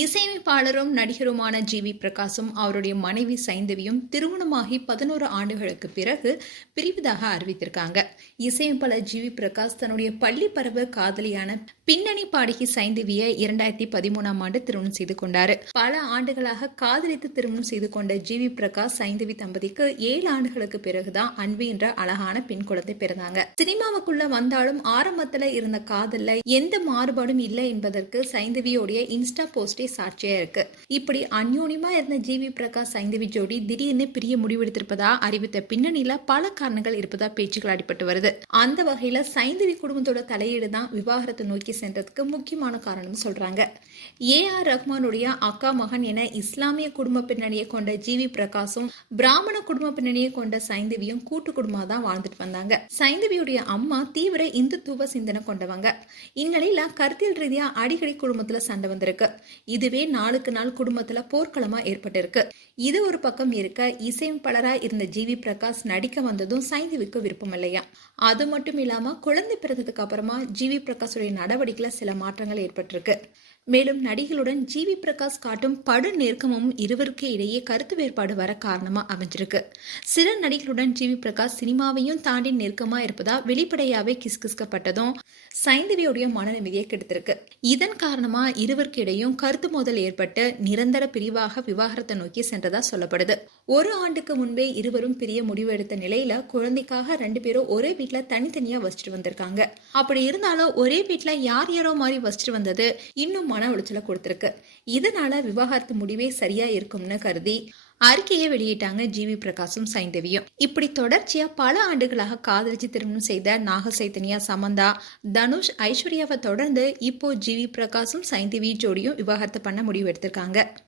இசையமைப்பாளரும் நடிகருமான G we பிரகாஷும் அவருடைய மனைவி சைந்தவியும் திருமணமாகி பதினோரு ஆண்டுகளுக்கு பிறகு பிரிவதாக அறிவித்திருக்காங்க. இசையமைப்பாளர் ஜி வி பிரகாஷ் தன்னுடைய பள்ளி பருவ காதலியான பின்னணி பாடகி சைந்தவியை இரண்டாயிரத்தி பதிமூணாம் ஆண்டு திருமணம் செய்து கொண்டாரு. பல ஆண்டுகளாக காதலித்து திருமணம் செய்து கொண்ட ஜி வி பிரகாஷ் சைந்தவி தம்பதிக்கு ஏழு ஆண்டுகளுக்கு பிறகுதான் அன்பு என்ற அழகான பெண் குழந்தை பிறந்தாங்க. சினிமாவுக்குள்ள வந்தாலும் ஆரம்பத்துல இருந்த காதல்ல எந்த மாறுபாடும் இல்லை என்பதற்கு சைந்தவியோடைய இன்ஸ்டா போஸ்ட் சக்தி சாட்சியாக இருக்குது இப்படி அந்யோன்யமாக இருந்த ஜிவி பிரகாஷ் சைந்தவி ஜோடி திடீர்னு பிரிய முடிவெடுத்திருப்பதா அறிவித்த பின்னணியில் பல காரணங்கள் இருப்பதா பேச்சுக்கள் அடிபட்டு வருது. அந்த வகையில் சைந்தவி குடும்பத்தோட தலையீடு தான் விவாகரத்தை நோக்கி சென்றதுக்கு முக்கியமான காரணம் சொல்கிறாங்க ஏ ஆர் ரஹ்மானுடைய அக்கா மகன் என இஸ்லாமிய குடும்ப பின்னணியை கொண்ட ஜிவி பிரகாஷும் பிராமண குடும்ப பின்னணியை கொண்ட சைந்தவியும் கூட்டு குடும்பமாக தான் வாழ்ந்துட்டு வந்தாங்க. சைந்தவியுடைய அம்மா தீவிர இந்துத்துவ சிந்தனை கொண்டவங்க. இந்நிலையில் கருத்தியல் ரீதியாக அடிக்கடி குடும்பத்தில் சண்டை வந்திருக்கு. இதுவே நாளுக்கு நாள் குடும்பத்துல போர்க்களமா ஏற்பட்டிருக்கு. இது ஒரு பக்கம் இருக்க இசையமைப்பாளரா இருந்த ஜி வி பிரகாஷ் நடிக்க வந்ததும் சைந்தவிக்கு விருப்பம் இல்லையா அது மட்டும் இல்லாம குழந்தை பிறந்ததுக்கு அப்புறமா ஜி வி பிரகாஷுடைய நடவடிக்கையில சில மாற்றங்கள் ஏற்பட்டிருக்கு. மேலும் நடிகளுடன் ஜி வி பிரகாஷ் காட்டும் படு நெருக்கமும் இருவருக்கு இடையே கருத்து வேறுபாடு வர காரணமா அமைஞ்சிருக்கு. சில நடிகளுடன் ஜி வி பிரகாஷ் சினிமாவையும் தாண்டி நெருக்கமா இருப்பதா வெளிப்படையாவே கிஸ்கிஸ்கப்பட்டதும் சைந்தவியோடைய மனநிலையை கெடுத்திருக்கு. இதன் காரணமா இருவருக்கு இடையும் கருத்து மோதல் ஏற்பட்டு நிரந்தர பிரிவாக விவாகரத்தை நோக்கி சென்றதா சொல்லப்படுது. ஒரு ஆண்டுக்கு முன்பே இருவரும் பிரிய முடிவு எடுத்த நிலையில குழந்தைக்காக ரெண்டு பேரும் ஒரே வீட்டுல தனித்தனியா வசிச்சுட்டு வந்திருக்காங்க. அப்படி இருந்தாலும் ஒரே வீட்டுல யார் யாரோ மாதிரி வசிச்சுட்டு வந்தது இன்னும் மன உளைச்சலை கொடுத்திருக்கு. இதனால விவாகரத்து முடிவே சரியா இருக்கும்னு கருதி அறிக்கையை வெளியிட்டாங்க ஜிவி பிரகாசும் பிரகாஷும் சைந்தவியும். இப்படி தொடர்ச்சியா பல ஆண்டுகளாக காதலிச்சு திருமணம் செய்த நாக சைத்தன்யா சமந்தா தனுஷ் ஐஸ்வர்யாவை தொடர்ந்து இப்போ ஜிவி பிரகாசும் பிரகாஷும் சைந்தவி ஜோடியும் விவாகரத்து பண்ண முடிவு எடுத்திருக்காங்க.